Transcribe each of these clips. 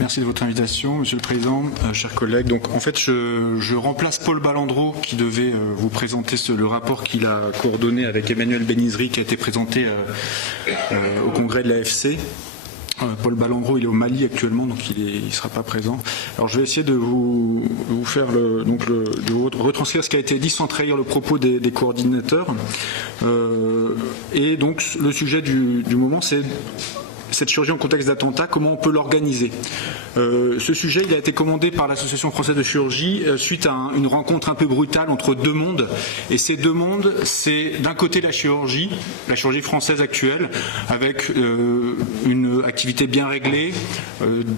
Merci de votre invitation, Monsieur le Président, chers collègues. Donc, en fait, je remplace Paul Balandreau qui devait vous présenter le rapport qu'il a coordonné avec Emmanuel Benizri qui a été présenté au congrès de l'AFC. Paul Balandreau, il est au Mali actuellement, donc il ne sera pas présent. Alors, je vais essayer de vous faire de retranscrire ce qui a été dit sans trahir le propos des coordinateurs. Et donc, le sujet du moment, c'est cette chirurgie en contexte d'attentat, comment on peut l'organiser. Ce sujet, il a été commandé par l'Association française de chirurgie suite à une rencontre un peu brutale entre deux mondes. Et ces deux mondes, c'est d'un côté la chirurgie française actuelle, avec une activité bien réglée,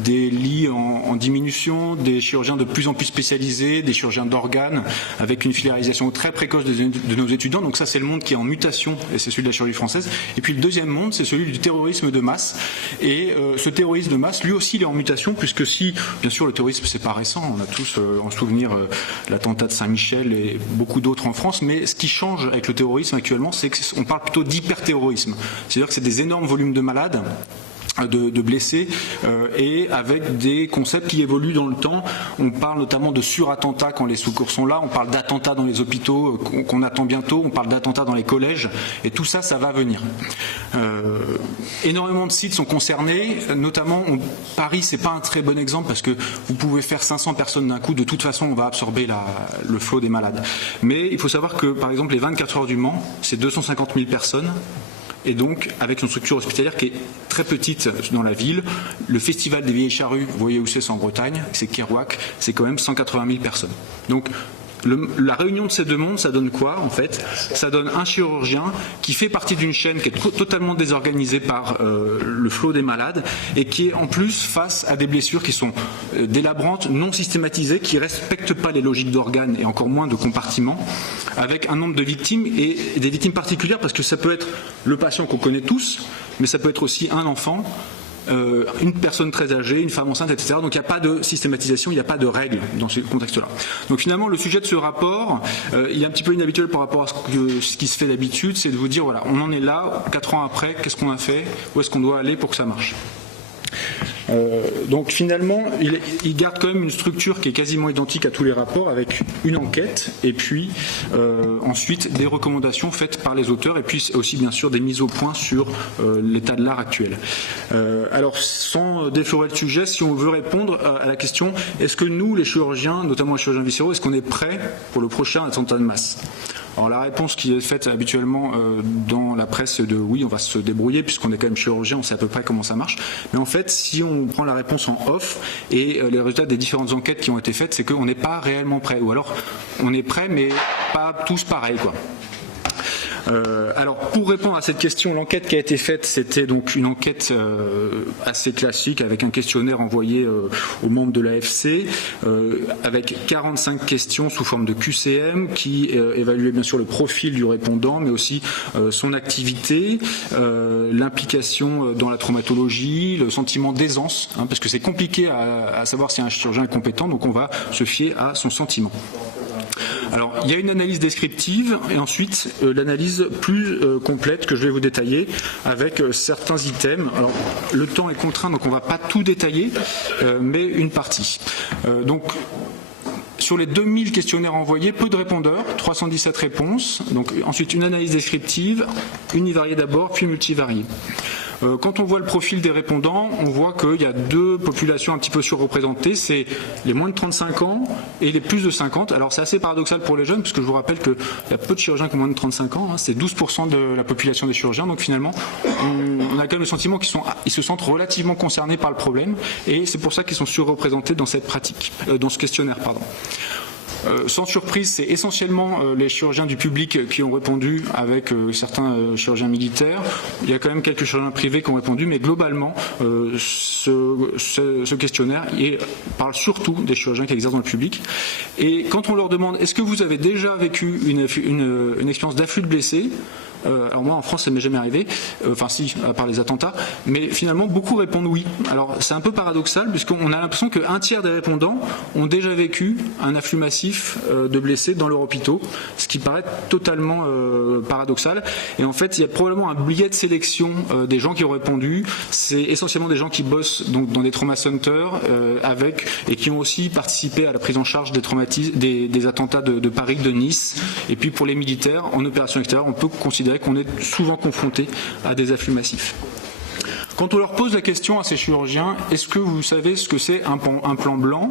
des lits en diminution, des chirurgiens de plus en plus spécialisés, des chirurgiens d'organes, avec une filiarisation très précoce de nos étudiants. Donc ça, c'est le monde qui est en mutation, et c'est celui de la chirurgie française. Et puis le deuxième monde, c'est celui du terrorisme de masse. Et ce terrorisme de masse, lui aussi, il est en mutation, puisque si, bien sûr, le terrorisme, c'est pas récent, on a tous en souvenir l'attentat de Saint-Michel et beaucoup d'autres en France, mais ce qui change avec le terrorisme actuellement, c'est qu'on parle plutôt d'hyperterrorisme. C'est-à-dire que c'est des énormes volumes de malades, de blessés, et avec des concepts qui évoluent dans le temps. On parle notamment de surattentats quand les secours sont là, on parle d'attentats dans les hôpitaux qu'on attend bientôt, on parle d'attentats dans les collèges, et tout ça, ça va venir. Énormément de sites sont concernés, notamment Paris, c'est pas un très bon exemple parce que vous pouvez faire 500 personnes d'un coup, de toute façon on va absorber le flot des malades. Mais il faut savoir que par exemple les 24 heures du Mans, c'est 250 000 personnes. Et donc, avec une structure hospitalière qui est très petite dans la ville, le festival des Vieilles Charrues, vous voyez où c'est en Bretagne, c'est Kerouac, c'est quand même 180 000 personnes. Donc, la réunion de ces deux mondes, ça donne quoi en fait? Ça donne un chirurgien qui fait partie d'une chaîne qui est totalement désorganisée par le flot des malades et qui est en plus face à des blessures qui sont délabrantes, non systématisées, qui ne respectent pas les logiques d'organes et encore moins de compartiments, avec un nombre de victimes et des victimes particulières parce que ça peut être le patient qu'on connaît tous, mais ça peut être aussi un enfant, une personne très âgée, une femme enceinte, etc. Donc il n'y a pas de systématisation, il n'y a pas de règles dans ce contexte-là. Donc finalement, le sujet de ce rapport, il est un petit peu inhabituel par rapport à ce qui se fait d'habitude, c'est de vous dire, voilà, on en est là, 4 ans après, qu'est-ce qu'on a fait, où est-ce qu'on doit aller pour que ça marche. Donc finalement, il garde quand même une structure qui est quasiment identique à tous les rapports, avec une enquête et puis ensuite des recommandations faites par les auteurs et puis aussi bien sûr des mises au point sur l'état de l'art actuel. Alors sans déflorer le sujet, si on veut répondre à la question, est-ce que nous, les chirurgiens, notamment les chirurgiens viscéraux, est-ce qu'on est prêts pour le prochain attentat de masse? Alors la réponse qui est faite habituellement dans la presse de oui, on va se débrouiller puisqu'on est quand même chirurgien, on sait à peu près comment ça marche. Mais en fait, si on prend la réponse en off et les résultats des différentes enquêtes qui ont été faites, c'est qu'on n'est pas réellement prêt. Ou alors on est prêt mais pas tous pareil, quoi. Alors pour répondre à cette question, l'enquête qui a été faite, c'était donc une enquête assez classique avec un questionnaire envoyé aux membres de l'AFC avec 45 questions sous forme de QCM qui évaluaient bien sûr le profil du répondant mais aussi son activité, l'implication dans la traumatologie, le sentiment d'aisance, parce que c'est compliqué à savoir si un chirurgien est compétent, donc on va se fier à son sentiment. Alors, il y a une analyse descriptive et ensuite l'analyse plus complète que je vais vous détailler avec certains items. Alors, le temps est contraint, donc on ne va pas tout détailler, mais une partie. Donc, sur les 2000 questionnaires envoyés, peu de répondeurs, 317 réponses. Donc, ensuite, une analyse descriptive, univariée d'abord, puis multivariée. Quand on voit le profil des répondants, on voit qu'il y a deux populations un petit peu surreprésentées, c'est les moins de 35 ans et les plus de 50. Alors c'est assez paradoxal pour les jeunes, puisque je vous rappelle qu'il y a peu de chirurgiens qui ont moins de 35 ans, c'est 12% de la population des chirurgiens, donc finalement on a quand même le sentiment qu'ils se sentent relativement concernés par le problème, et c'est pour ça qu'ils sont surreprésentés dans cette pratique, dans ce questionnaire, pardon. Sans surprise, c'est essentiellement les chirurgiens du public qui ont répondu avec certains chirurgiens militaires. Il y a quand même quelques chirurgiens privés qui ont répondu, mais globalement, ce questionnaire parle surtout des chirurgiens qui exercent dans le public. Et quand on leur demande « Est-ce que vous avez déjà vécu une expérience d'afflux de blessés ?» alors moi en France ça m'est jamais arrivé, enfin si, à part les attentats, mais finalement beaucoup répondent oui. Alors c'est un peu paradoxal puisqu'on a l'impression qu'un tiers des répondants ont déjà vécu un afflux massif de blessés dans leurs hôpitaux, ce qui paraît totalement paradoxal. Et en fait il y a probablement un biais de sélection des gens qui ont répondu. C'est essentiellement des gens qui bossent donc dans des trauma centers et qui ont aussi participé à la prise en charge des attentats de Paris, de Nice. Et puis pour les militaires, en opération extérieure, on peut considérer qu'on est souvent confronté à des afflux massifs. Quand on leur pose la question à ces chirurgiens, est-ce que vous savez ce que c'est un plan blanc ?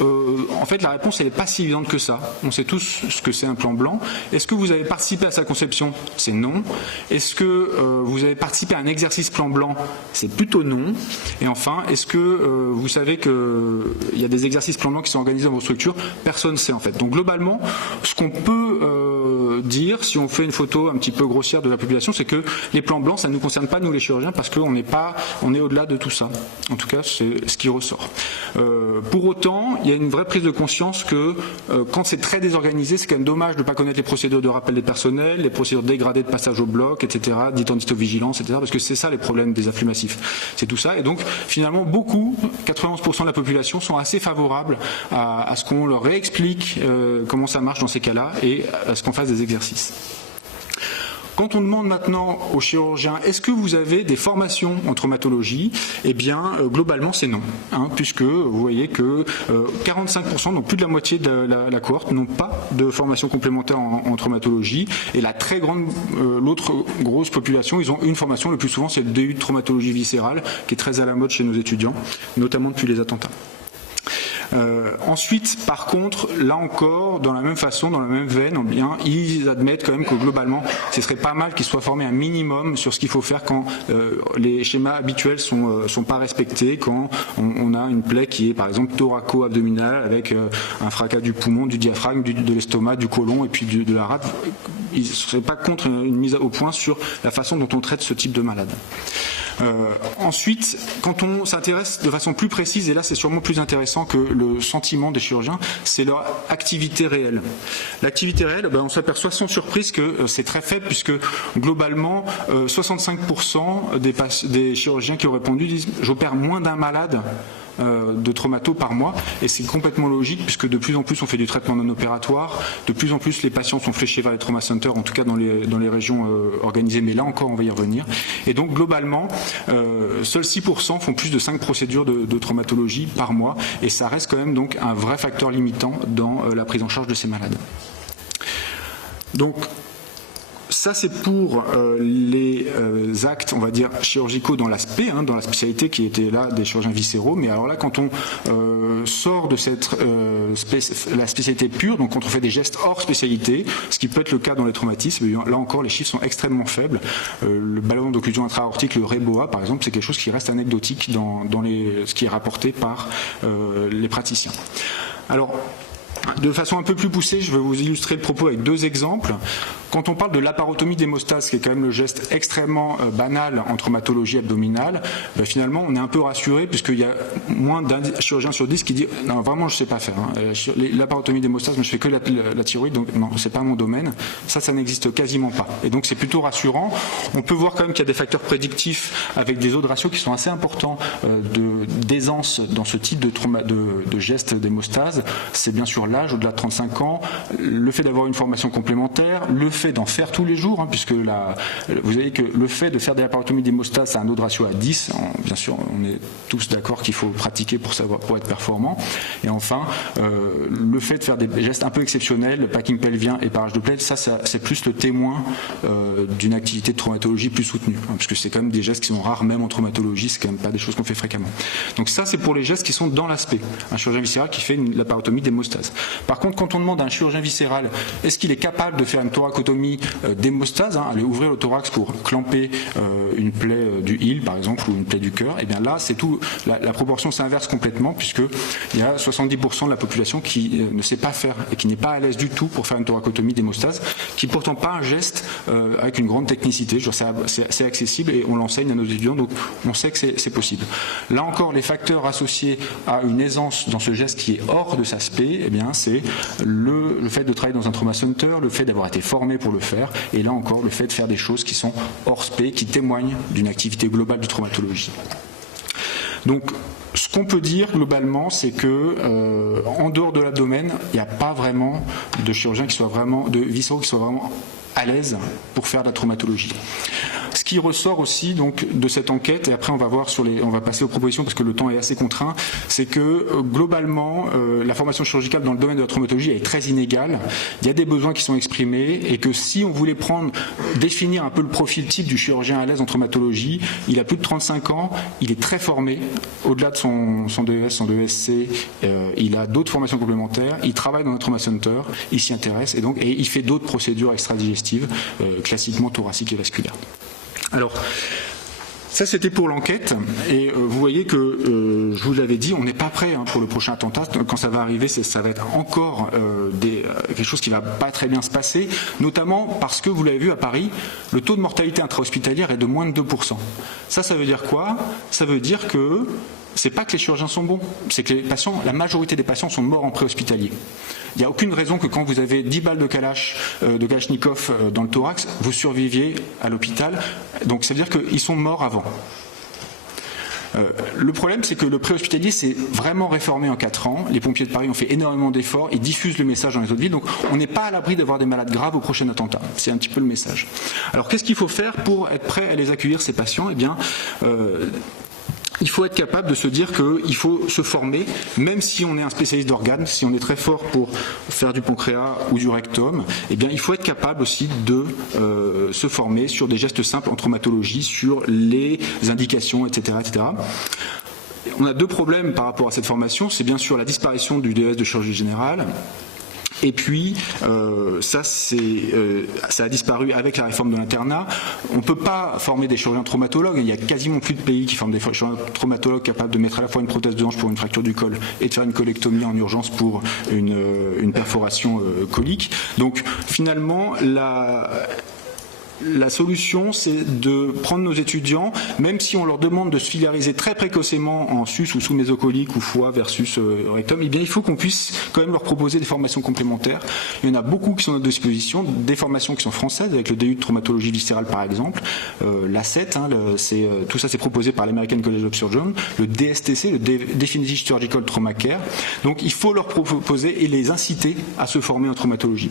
En fait, la réponse, elle n'est pas si évidente que ça. On sait tous ce que c'est un plan blanc. Est-ce que vous avez participé à sa conception ? C'est non. Est-ce que vous avez participé à un exercice plan blanc ? C'est plutôt non. Et enfin, est-ce que vous savez qu'il y a des exercices plan blanc qui sont organisés dans vos structures ? Personne ne sait en fait. Donc globalement, ce qu'on peut dire, si on fait une photo un petit peu grossière de la population, c'est que les plans blancs, ça ne nous concerne pas nous les chirurgiens parce qu'on est au-delà de tout ça. En tout cas, c'est ce qui ressort. Pour autant, il y a une vraie prise de conscience que quand c'est très désorganisé, c'est quand même dommage de ne pas connaître les procédures de rappel des personnels, les procédures dégradées de passage au bloc, etc., dites en d'histovigilance, etc., parce que c'est ça les problèmes des afflux massifs. C'est tout ça. Et donc, finalement, 91% de la population sont assez favorables à ce qu'on leur réexplique comment ça marche dans ces cas-là et à ce qu'on fasse des exercices. Quand on demande maintenant aux chirurgiens, est-ce que vous avez des formations en traumatologie ? Eh bien, globalement, c'est non. Puisque vous voyez que 45%, donc plus de la moitié de la cohorte, n'ont pas de formation complémentaire en traumatologie. Et l'autre grosse population, ils ont une formation. Le plus souvent, c'est le DU de traumatologie viscérale, qui est très à la mode chez nos étudiants, notamment depuis les attentats. Ensuite, par contre, là encore, dans la même façon, dans la même veine, ils admettent quand même que globalement, ce serait pas mal qu'ils soient formés un minimum sur ce qu'il faut faire quand les schémas habituels sont pas respectés, quand on a une plaie qui est par exemple thoraco-abdominale avec un fracas du poumon, du diaphragme, de l'estomac, du côlon et puis de la rate. Ils ne seraient pas contre une mise au point sur la façon dont on traite ce type de malade. Ensuite, quand on s'intéresse de façon plus précise, et là c'est sûrement plus intéressant que le sentiment des chirurgiens, c'est leur activité réelle. L'activité réelle, on s'aperçoit sans surprise que c'est très faible puisque globalement 65% des chirurgiens qui ont répondu disent « j'opère moins d'un malade » de traumato par mois, et c'est complètement logique puisque de plus en plus on fait du traitement non opératoire, de plus en plus les patients sont fléchés vers les trauma centers, en tout cas dans les régions organisées, mais là encore on va y revenir. Et donc globalement, seuls 6% font plus de 5 procédures de traumatologie par mois, et ça reste quand même donc un vrai facteur limitant dans la prise en charge de ces malades. Donc ça, c'est pour les actes, on va dire, chirurgicaux dans l'aspect, dans la spécialité qui était là des chirurgiens viscéraux. Mais alors là, quand on sort de la spécialité pure, donc quand on fait des gestes hors spécialité, ce qui peut être le cas dans les traumatismes, là encore, les chiffres sont extrêmement faibles. Le ballon d'occlusion intra-aortique, le REBOA, par exemple, c'est quelque chose qui reste anecdotique dans ce qui est rapporté par les praticiens. Alors, de façon un peu plus poussée, je vais vous illustrer le propos avec 2 exemples. Quand on parle de laparotomie d'hémostase, qui est quand même le geste extrêmement banal en traumatologie abdominale, finalement on est un peu rassuré puisqu'il y a moins d'un chirurgien sur 10 qui dit « non, vraiment je ne sais pas faire. Laparotomie d'hémostase, mais je fais que la thyroïde, donc non, c'est pas mon domaine. » Ça n'existe quasiment pas. Et donc c'est plutôt rassurant. On peut voir quand même qu'il y a des facteurs prédictifs avec des autres ratios qui sont assez importants d'aisance dans ce type de geste d'hémostase. C'est bien sûr l'âge, au-delà de 35 ans, le fait d'avoir une formation complémentaire, le fait d'en faire tous les jours, puisque vous savez que le fait de faire des laparotomies d'hémostase, c'est un autre ratio à 10. Bien sûr, on est tous d'accord qu'il faut pratiquer pour être performant. Et enfin, le fait de faire des gestes un peu exceptionnels, le packing pelvien et parage de plaie, ça c'est plus le témoin d'une activité de traumatologie plus soutenue, puisque c'est quand même des gestes qui sont rares, même en traumatologie, c'est quand même pas des choses qu'on fait fréquemment. Donc ça, c'est pour les gestes qui sont dans l'aspect. Un chirurgien viscéral qui fait une laparotomie d'hémostase. Par contre, quand on demande à un chirurgien viscéral, est-ce qu'il est capable de faire une thoracotomie d'hémostase, aller ouvrir le thorax pour clamper une plaie du île, par exemple, ou une plaie du cœur, et bien là, c'est tout. La proportion s'inverse complètement, puisqu'il y a 70% de la population qui ne sait pas faire et qui n'est pas à l'aise du tout pour faire une thoracotomie d'hémostase, qui n'est pourtant pas un geste avec une grande technicité. C'est accessible et on l'enseigne à nos étudiants, donc on sait que c'est possible. Là encore, les facteurs associés à une aisance dans ce geste qui est hors de sa spé, eh bien, c'est le fait de travailler dans un trauma center, le fait d'avoir été formé pour le faire. Et là encore, le fait de faire des choses qui sont hors spé, qui témoignent d'une activité globale de traumatologie. Donc, ce qu'on peut dire globalement, c'est que en dehors de l'abdomen, il n'y a pas vraiment de chirurgiens qui soient vraiment, de viscéraux qui soient vraiment à l'aise pour faire de la traumatologie. Ce qui ressort aussi donc de cette enquête, et après on va passer aux propositions parce que le temps est assez contraint, c'est que globalement la formation chirurgicale dans le domaine de la traumatologie est très inégale. Il y a des besoins qui sont exprimés et que si on voulait définir un peu le profil type du chirurgien à l'aise en traumatologie, il a plus de 35 ans, il est très formé, au-delà de son DES, son DESC, il a d'autres formations complémentaires, il travaille dans un trauma center, il s'y intéresse et il fait d'autres procédures extradigestives, classiquement thoraciques et vasculaires. Alors, ça c'était pour l'enquête, et vous voyez que, je vous l'avais dit, on n'est pas prêt pour le prochain attentat. Quand ça va arriver, ça va être encore quelque chose qui va pas très bien se passer, notamment parce que, vous l'avez vu à Paris, le taux de mortalité intra-hospitalière est de moins de 2%. Ça veut dire quoi? Ça veut dire que c'est pas que les chirurgiens sont bons, c'est que la majorité des patients sont morts en préhospitalier. Il n'y a aucune raison que quand vous avez 10 balles de Kalachnikov dans le thorax, vous surviviez à l'hôpital. Donc ça veut dire qu'ils sont morts avant. Le problème, c'est que le préhospitalier s'est vraiment réformé en 4 ans. Les pompiers de Paris ont fait énormément d'efforts et diffusent le message dans les autres villes. Donc on n'est pas à l'abri d'avoir des malades graves au prochain attentat. C'est un petit peu le message. Alors qu'est-ce qu'il faut faire pour être prêt à les accueillir, ces patients? Eh bien, il faut être capable de se dire qu'il faut se former, même si on est un spécialiste d'organes, si on est très fort pour faire du pancréas ou du rectum, eh bien, il faut être capable aussi de se former sur des gestes simples en traumatologie, sur les indications, etc., etc. On a 2 problèmes par rapport à cette formation. C'est bien sûr la disparition du DES de chirurgie générale. Et puis, ça a disparu avec la réforme de l'internat. On ne peut pas former des chirurgiens traumatologues. Il y a quasiment plus de pays qui forment des chirurgiens traumatologues capables de mettre à la fois une prothèse de hanche pour une fracture du col et de faire une colectomie en urgence pour une perforation colique. Donc, finalement, la solution, c'est de prendre nos étudiants, même si on leur demande de se filiariser très précocement en sus ou sous-mésocolique ou foie versus rectum, eh bien il faut qu'on puisse quand même leur proposer des formations complémentaires. Il y en a beaucoup qui sont à notre disposition, des formations qui sont françaises, avec le DU de traumatologie viscérale par exemple, l'ACET, tout ça c'est proposé par l'American College of Surgeons, le DSTC, le Definitive Surgical Trauma Care. Donc il faut leur proposer et les inciter à se former en traumatologie.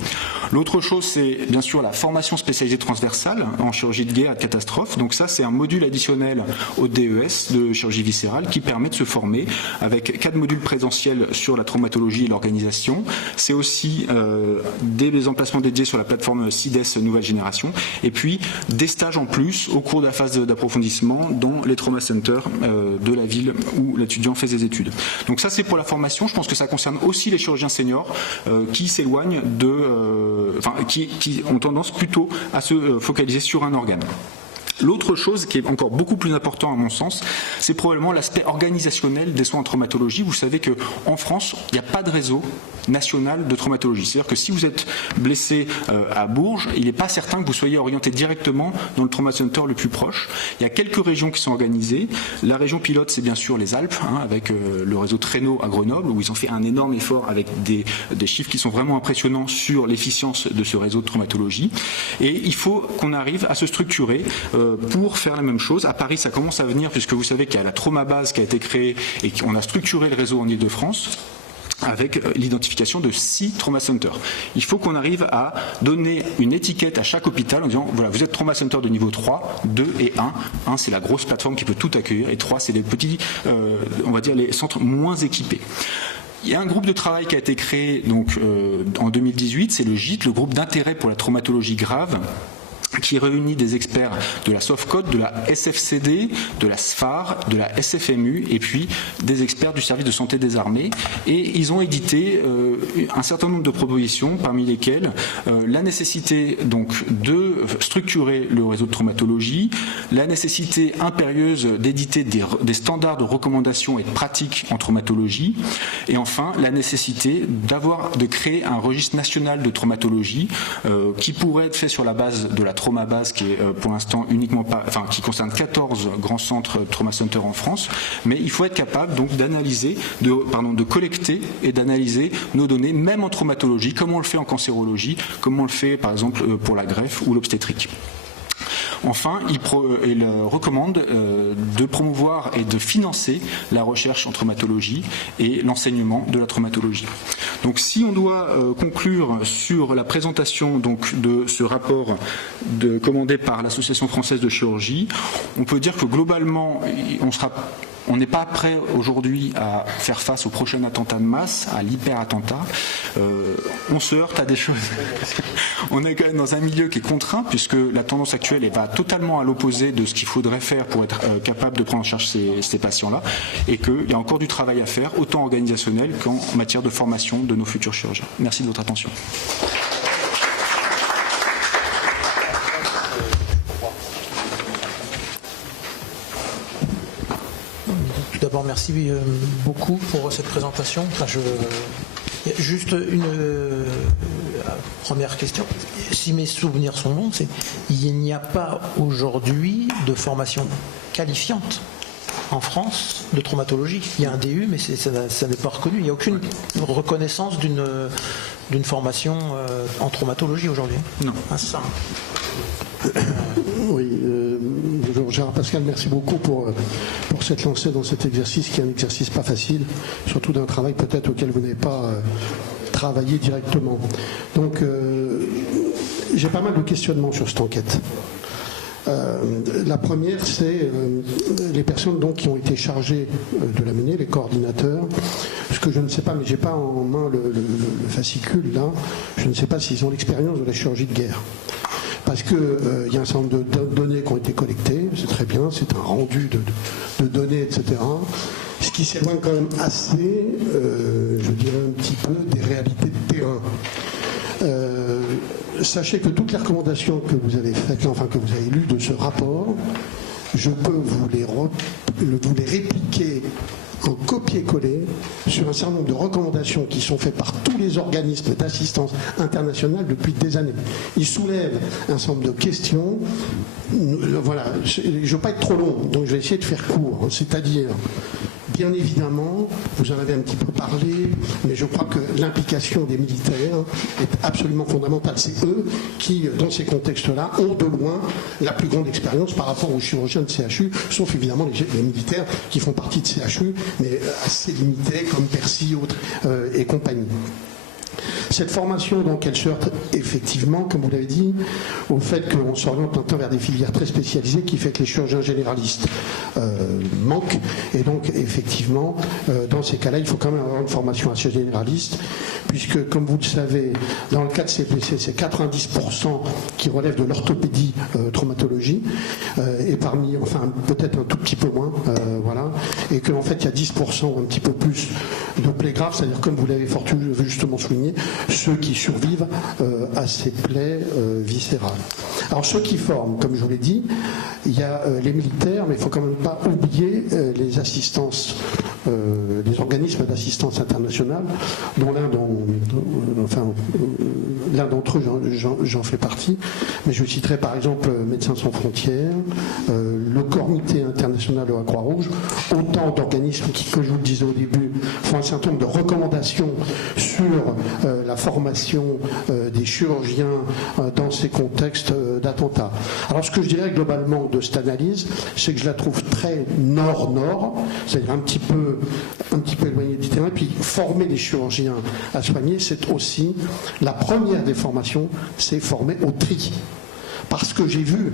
L'autre chose, c'est bien sûr la formation spécialisée transversale en chirurgie de guerre et de catastrophe. Donc ça, c'est un module additionnel au DES de chirurgie viscérale qui permet de se former avec 4 modules présentiels sur la traumatologie et l'organisation. C'est aussi des emplacements dédiés sur la plateforme CIDES nouvelle génération et puis des stages en plus au cours de la phase d'approfondissement dans les trauma centers de la ville où l'étudiant fait ses études. Donc ça, c'est pour la formation. Je pense que ça concerne aussi les chirurgiens seniors qui s'éloignent qui ont tendance plutôt à se focaliser sur un organe. L'autre chose qui est encore beaucoup plus important à mon sens, c'est probablement l'aspect organisationnel des soins en traumatologie. Vous savez qu'en France, il n'y a pas de réseau national de traumatologie. C'est-à-dire que si vous êtes blessé à Bourges, il n'est pas certain que vous soyez orienté directement dans le trauma center le plus proche. Il y a quelques régions qui sont organisées. La région pilote, c'est bien sûr les Alpes, avec le réseau Traîneau à Grenoble, où ils ont fait un énorme effort avec des chiffres qui sont vraiment impressionnants sur l'efficience de ce réseau de traumatologie. Et il faut qu'on arrive à se structurer pour faire la même chose. À Paris, ça commence à venir, puisque vous savez qu'il y a la traumabase qui a été créée et qu'on a structuré le réseau en Île-de-France avec l'identification de 6 trauma centers. Il faut qu'on arrive à donner une étiquette à chaque hôpital en disant, voilà, vous êtes trauma center de niveau 3, 2 et 1. 1, c'est la grosse plateforme qui peut tout accueillir, et 3, c'est les petits, on va dire, les centres moins équipés. Il y a un groupe de travail qui a été créé en 2018, c'est le GIT, le groupe d'intérêt pour la traumatologie grave, qui réunit des experts de la SOFCODE, de la SFCD, de la SFAR, de la SFMU et puis des experts du service de santé des armées. Et ils ont édité un certain nombre de propositions, parmi lesquelles la nécessité donc de structurer le réseau de traumatologie, la nécessité impérieuse d'éditer des standards de recommandation et de pratiques en traumatologie, et enfin la nécessité de créer un registre national de traumatologie qui pourrait être fait sur la base de la trauma Traumabase qui est pour l'instant uniquement qui concerne 14 grands centres Trauma Center en France, mais il faut être capable donc d'analyser, de collecter et d'analyser nos données, même en traumatologie, comme on le fait en cancérologie, comme on le fait par exemple pour la greffe ou l'obstétrique. Enfin, il recommande de promouvoir et de financer la recherche en traumatologie et l'enseignement de la traumatologie. Donc, si on doit conclure sur la présentation donc, de ce rapport commandé par l'Association française de chirurgie, on peut dire que globalement, on n'est pas prêt aujourd'hui à faire face au prochain attentat de masse, à l'hyper-attentat. On se heurte à des choses. On est quand même dans un milieu qui est contraint, puisque la tendance actuelle va totalement à l'opposé de ce qu'il faudrait faire pour être capable de prendre en charge ces patients-là, et qu'il y a encore du travail à faire, autant organisationnel qu'en matière de formation de nos futurs chirurgiens. Merci de votre attention. D'abord, merci beaucoup pour cette présentation. Juste une première question. Si mes souvenirs sont bons, il n'y a pas aujourd'hui de formation qualifiante en France de traumatologie. Il y a un DU, mais ça n'est pas reconnu. Il n'y a aucune reconnaissance d'une formation en traumatologie aujourd'hui. Non. Ah, ça. Oui, bonjour Gérard Pascal, merci beaucoup pour s'être lancé dans cet exercice qui est un exercice pas facile, surtout d'un travail peut-être auquel vous n'avez pas travaillé directement. Donc j'ai pas mal de questionnements sur cette enquête. La première, c'est les personnes donc, qui ont été chargées de la mener, les coordinateurs. Ce que je ne sais pas, mais j'ai pas en main le fascicule là, je ne sais pas s'ils ont l'expérience de la chirurgie de guerre. Parce qu'il y a un certain nombre de données qui ont été collectées, c'est très bien, c'est un rendu de données, etc. Ce qui s'éloigne quand même assez, je dirais un petit peu, des réalités de terrain. Sachez que toutes les recommandations que vous avez faites, enfin que vous avez lues de ce rapport, je peux vous les répliquer en copier-coller sur un certain nombre de recommandations qui sont faites par tous les organismes d'assistance internationale depuis des années. Ils soulèvent un certain nombre de questions. Voilà, je ne veux pas être trop long, donc je vais essayer de faire court. C'est-à-dire, bien évidemment, vous en avez un petit peu parlé, mais je crois que l'implication des militaires est absolument fondamentale. C'est eux qui, dans ces contextes-là, ont de loin la plus grande expérience par rapport aux chirurgiens de CHU, sauf évidemment les militaires qui font partie de CHU, mais assez limités, comme Percy et compagnie. Cette formation, donc, elle se heurte effectivement, comme vous l'avez dit, au fait qu'on s'oriente maintenant vers des filières très spécialisées qui fait que les chirurgiens généralistes manquent. Et donc, effectivement, dans ces cas-là, il faut quand même avoir une formation assez généraliste, puisque, comme vous le savez, dans le cas de CPC, c'est 90% qui relèvent de l'orthopédie traumatologie, et parmi, enfin, peut-être un tout petit peu moins, voilà, et qu'en fait, il y a 10% ou un petit peu plus de plaies graves, c'est-à-dire, comme vous l'avez justement souligné, ceux qui survivent à ces plaies viscérales. Alors ceux qui forment, comme je vous l'ai dit, il y a les militaires, mais il ne faut quand même pas oublier les assistances, les organismes d'assistance internationale, dont l'un d'entre eux, j'en fais partie, mais je citerai par exemple Médecins sans frontières, le Comité international de la Croix-Rouge, autant d'organismes qui, comme je vous le disais au début, font un certain nombre de recommandations sur la formation des chirurgiens dans ces contextes d'attentats. Alors ce que je dirais globalement de cette analyse, c'est que je la trouve très nord-nord, c'est-à-dire un petit peu éloignée du terrain, puis former les chirurgiens à soigner, c'est aussi la première des formations, c'est former au tri. Parce que j'ai vu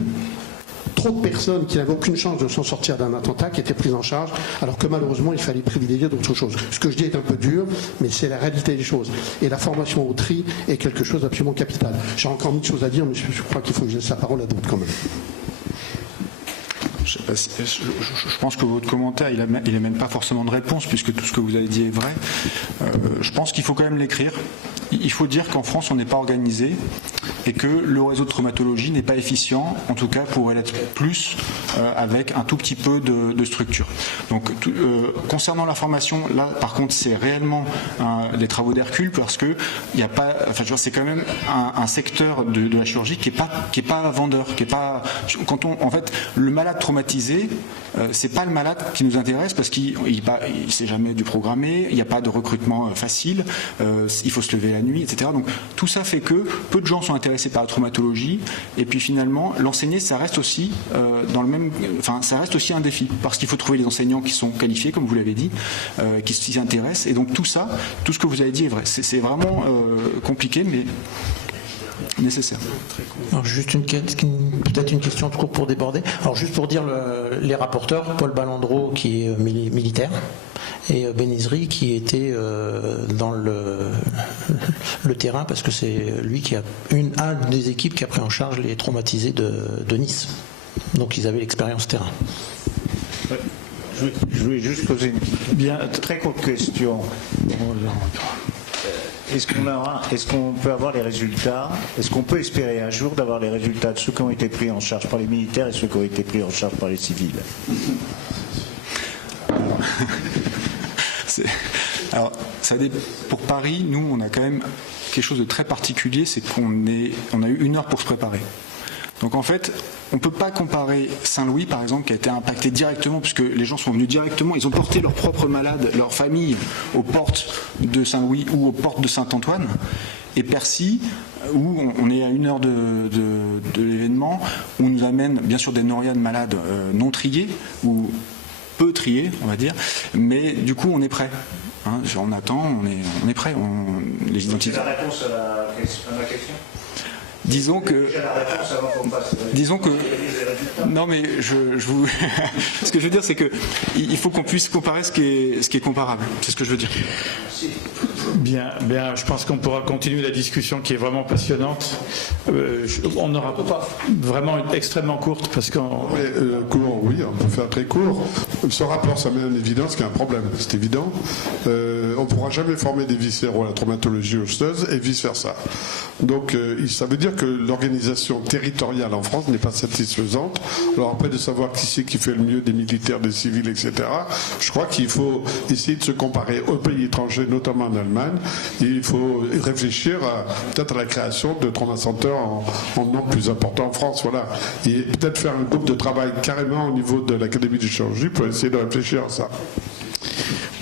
trop de personnes qui n'avaient aucune chance de s'en sortir d'un attentat qui étaient prises en charge, alors que malheureusement il fallait privilégier d'autres choses. Ce que je dis est un peu dur, mais c'est la réalité des choses. Et la formation au tri est quelque chose d'absolument capital. J'ai encore mille choses à dire, mais je crois qu'il faut que je laisse la parole à d'autres quand même. Je pense que votre commentaire, il n'est même pas forcément de réponse, puisque tout ce que vous avez dit est vrai. Je pense qu'il faut quand même l'écrire. il faut dire qu'en France, on n'est pas organisé et que le réseau de traumatologie n'est pas efficient, en tout cas pourrait l'être plus avec un tout petit peu de structure. Donc, concernant la formation, là, par contre, c'est réellement des travaux d'Hercule parce que il y a pas, enfin, je veux dire, c'est quand même un secteur de la chirurgie qui est pas vendeur, qui est pas. En fait, le malade traumatisé, c'est pas le malade qui nous intéresse parce qu'il sait jamais du programmé, il n'y a pas de recrutement facile, il faut se lever la nuit, etc. Donc tout ça fait que peu de gens sont intéressés par la traumatologie et puis finalement l'enseigner ça reste aussi ça reste aussi un défi parce qu'il faut trouver les enseignants qui sont qualifiés comme vous l'avez dit, qui s'y intéressent et donc tout ce que vous avez dit est vrai. C'est vraiment compliqué mais nécessaire. Alors juste peut-être une question de cours pour déborder. Alors juste pour dire les rapporteurs, Paul Balandreau qui est militaire et Benizri qui était dans le terrain parce que c'est lui qui a un des équipes qui a pris en charge les traumatisés de Nice. Donc ils avaient l'expérience terrain. Je voulais juste poser une très courte question. Est-ce qu'on peut avoir les résultats? Est-ce qu'on peut espérer un jour d'avoir les résultats de ceux qui ont été pris en charge par les militaires et ceux qui ont été pris en charge par les civils? Alors, pour Paris, nous, on a quand même quelque chose de très particulier, c'est qu'on a eu 1 heure pour se préparer. Donc en fait, on ne peut pas comparer Saint-Louis, par exemple, qui a été impacté directement, puisque les gens sont venus directement, ils ont porté leurs propres malades, leur famille, aux portes de Saint-Louis ou aux portes de Saint-Antoine, et Percy, où on est à 1 heure de l'événement, où on nous amène bien sûr des Norianes malades non triés, ou peu triés, on va dire, mais du coup on est prêt. Hein, on attend, on est prêt. Les identités. C'est la réponse à ma question. Disons que non mais ce que je veux dire c'est que il faut qu'on puisse comparer ce qui est comparable. C'est ce que je veux dire. Bien, je pense qu'on pourra continuer la discussion qui est vraiment passionnante. On n'aura pas vraiment extrêmement courte parce qu'on. Court, oui, on peut faire très court. Ce rapport, ça met en évidence qu'il y a un problème, c'est évident. On ne pourra jamais former des viscéraux à la traumatologie osseuse et vice versa. Donc, ça veut dire que l'organisation territoriale en France n'est pas satisfaisante. Alors après de savoir qui c'est qui fait le mieux, des militaires, des civils, etc., je crois qu'il faut essayer de se comparer aux pays étrangers, notamment en Allemagne, et il faut réfléchir peut-être à la création de trauma centers en nombre plus important en France, voilà. Et peut-être faire un groupe de travail carrément au niveau de l'Académie de chirurgie pour essayer de réfléchir à ça.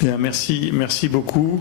Bien, merci beaucoup.